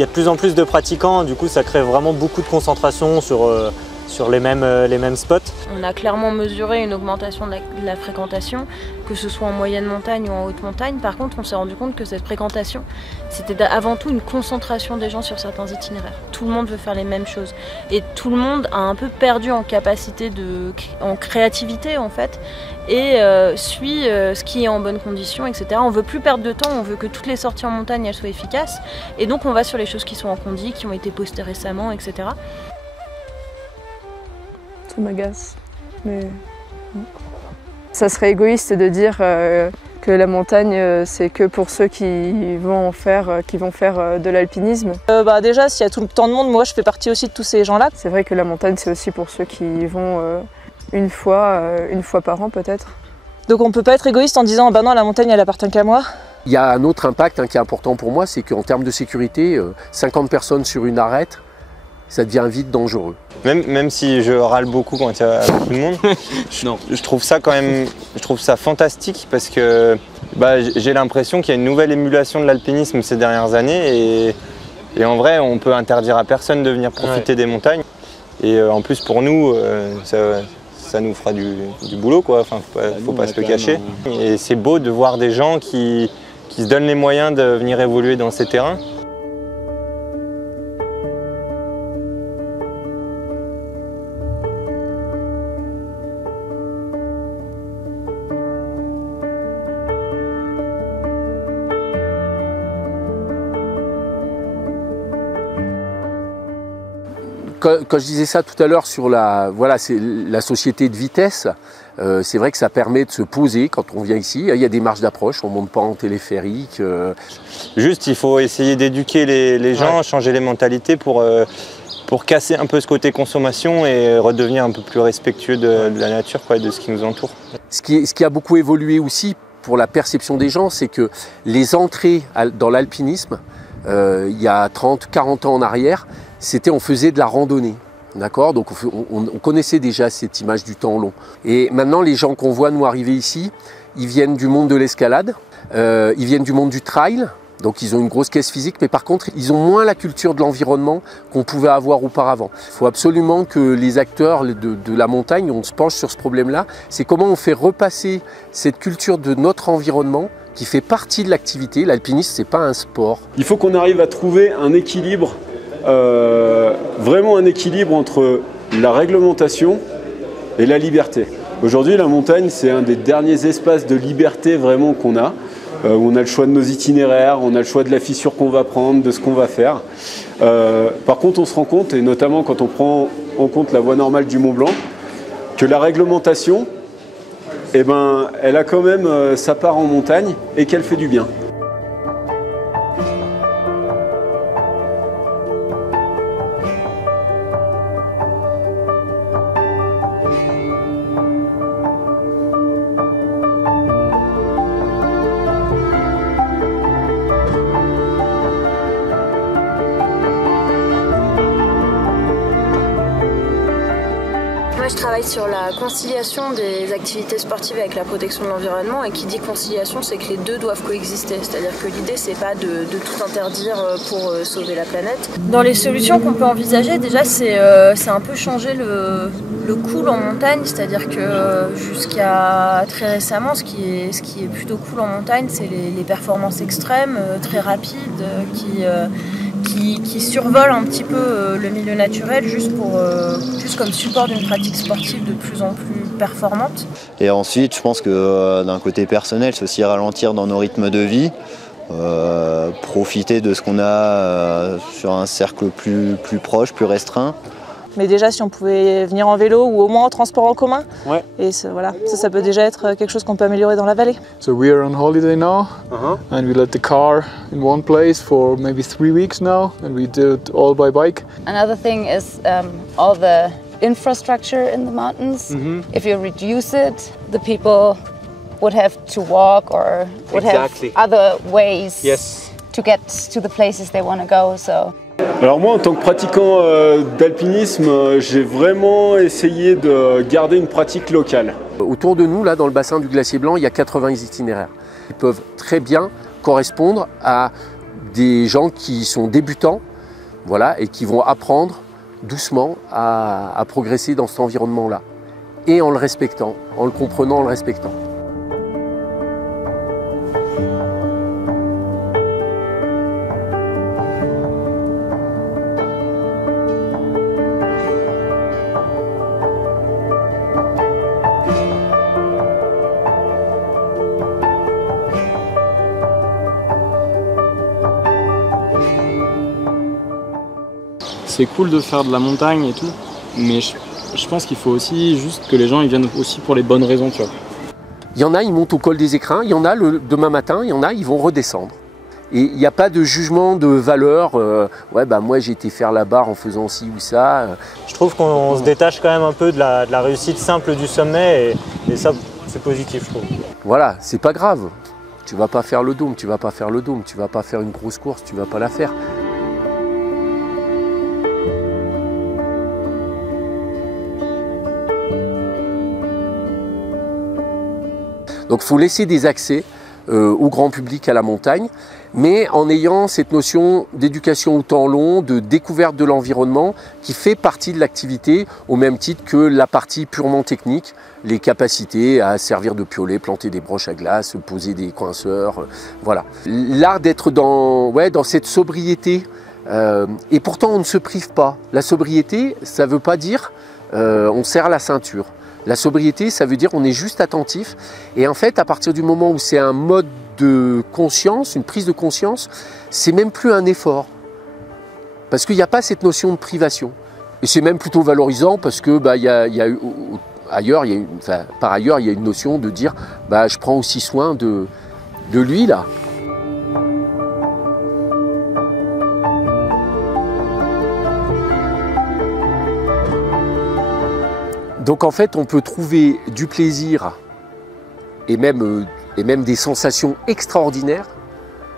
y a de plus en plus de pratiquants, du coup ça crée vraiment beaucoup de concentration sur les mêmes spots. On a clairement mesuré une augmentation de la fréquentation, que ce soit en moyenne montagne ou en haute montagne. Par contre, on s'est rendu compte que cette fréquentation, c'était avant tout une concentration des gens sur certains itinéraires. Tout le monde veut faire les mêmes choses. Et tout le monde a un peu perdu en capacité, en créativité en fait, et suit ce qui est en bonne condition, etc. On veut plus perdre de temps, on veut que toutes les sorties en montagne elles soient efficaces. Et donc on va sur les choses qui sont en condi, qui ont été postées récemment, etc. Ça m'agace, mais ça serait égoïste de dire que la montagne c'est que pour ceux qui vont faire de l'alpinisme. Déjà, s'il y a tout le temps de monde, moi je fais partie aussi de tous ces gens-là. C'est vrai que la montagne c'est aussi pour ceux qui vont une fois par an peut-être. Donc on peut pas être égoïste en disant bah non, la montagne elle appartient qu'à moi. Il y a un autre impact qui est important pour moi, c'est qu'en termes de sécurité, 50 personnes sur une arête, ça devient vite dangereux. Même si je râle beaucoup quand il y a beaucoup de monde, je trouve ça quand même, fantastique parce que j'ai l'impression qu'il y a une nouvelle émulation de l'alpinisme ces dernières années et en vrai on peut interdire à personne de venir profiter des montagnes et en plus pour nous ça nous fera du boulot quoi, enfin faut pas se le cacher. Et c'est beau de voir des gens qui se donnent les moyens de venir évoluer dans ces terrains. Quand je disais ça tout à l'heure sur la société de vitesse, c'est vrai que ça permet de se poser quand on vient ici. Il y a des marches d'approche, on ne monte pas en téléphérique. Juste, il faut essayer d'éduquer les gens, changer les mentalités pour casser un peu ce côté consommation et redevenir un peu plus respectueux de la nature et de ce qui nous entoure. Ce qui a beaucoup évolué aussi pour la perception des gens, c'est que les entrées dans l'alpinisme, il y a 30-40 ans en arrière, on faisait de la randonnée, d'accord? Donc on connaissait déjà cette image du temps long. Et maintenant, les gens qu'on voit nous arriver ici, ils viennent du monde de l'escalade, ils viennent du monde du trail, donc ils ont une grosse caisse physique, mais par contre, ils ont moins la culture de l'environnement qu'on pouvait avoir auparavant. Il faut absolument que les acteurs de la montagne, on se penche sur ce problème-là, c'est comment on fait repasser cette culture de notre environnement qui fait partie de l'activité. L'alpinisme, c'est pas un sport. Il faut qu'on arrive à trouver un équilibre. Vraiment un équilibre entre la réglementation et la liberté. Aujourd'hui, la montagne, c'est un des derniers espaces de liberté vraiment qu'on a, où on a le choix de nos itinéraires, on a le choix de la fissure qu'on va prendre, de ce qu'on va faire. Par contre, on se rend compte, et notamment quand on prend en compte la voie normale du Mont Blanc, que la réglementation, elle a quand même sa part en montagne et qu'elle fait du bien. Je travaille sur la conciliation des activités sportives avec la protection de l'environnement, et qui dit conciliation, c'est que les deux doivent coexister. C'est-à-dire que l'idée, c'est pas de tout interdire pour sauver la planète. Dans les solutions qu'on peut envisager, déjà, c'est un peu changer le cool en montagne, c'est-à-dire que jusqu'à très récemment, ce qui est plutôt cool en montagne, c'est les performances extrêmes, très rapides, qui survolent un petit peu le milieu naturel juste comme support d'une pratique sportive de plus en plus performante. Et ensuite, je pense que d'un côté personnel, c'est aussi ralentir dans nos rythmes de vie, profiter de ce qu'on a sur un cercle plus proche, plus restreint. Mais déjà, si on pouvait venir en vélo ou au moins en transport en commun, et voilà, ça peut déjà être quelque chose qu'on peut améliorer dans la vallée. So we are on holiday now, and we let the car in one place for maybe 3 weeks now, and we do it all by bike. Another thing is all the infrastructure in the mountains. If you reduce it, the people would have to walk or would have other ways to get to the places they want to go. So. Alors moi, en tant que pratiquant d'alpinisme, j'ai vraiment essayé de garder une pratique locale. Autour de nous, là, dans le bassin du Glacier Blanc, il y a 80 itinéraires. Ils peuvent très bien correspondre à des gens qui sont débutants voilà, et qui vont apprendre doucement à progresser dans cet environnement-là, et en le respectant, en le comprenant, en le respectant. C'est cool de faire de la montagne et tout, mais je pense qu'il faut aussi juste que les gens ils viennent aussi pour les bonnes raisons, tu vois. Il y en a, ils montent au col des Écrins, il y en a demain matin, il y en a, ils vont redescendre. Et il n'y a pas de jugement de valeur, ouais bah moi j'ai été faire la barre en faisant ci ou ça. Je trouve qu'on se détache quand même un peu de la réussite simple du sommet et ça c'est positif je trouve. Voilà, c'est pas grave. Tu vas pas faire le dôme, tu vas pas faire le dôme, tu vas pas faire une grosse course, tu vas pas la faire. Donc il faut laisser des accès au grand public à la montagne, mais en ayant cette notion d'éducation au temps long, de découverte de l'environnement qui fait partie de l'activité au même titre que la partie purement technique, les capacités à servir de piolet, planter des broches à glace, poser des coinceurs, voilà. L'art d'être dans cette sobriété, et pourtant on ne se prive pas. La sobriété, ça ne veut pas dire on serre la ceinture. La sobriété, ça veut dire on est juste attentif. Et en fait, à partir du moment où c'est un mode de conscience, une prise de conscience, c'est même plus un effort. Parce qu'il n'y a pas cette notion de privation. Et c'est même plutôt valorisant parce que par ailleurs, il y a une notion de dire je prends aussi soin de lui là. Donc en fait, on peut trouver du plaisir et même des sensations extraordinaires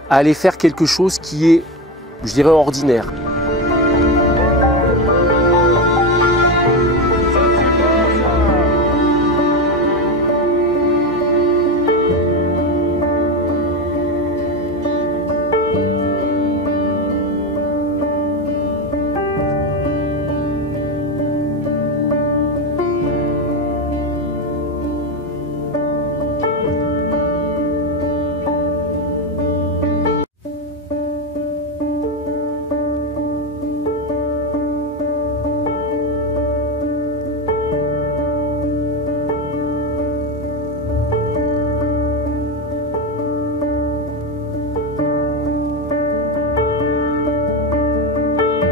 à aller faire quelque chose qui est, je dirais, ordinaire.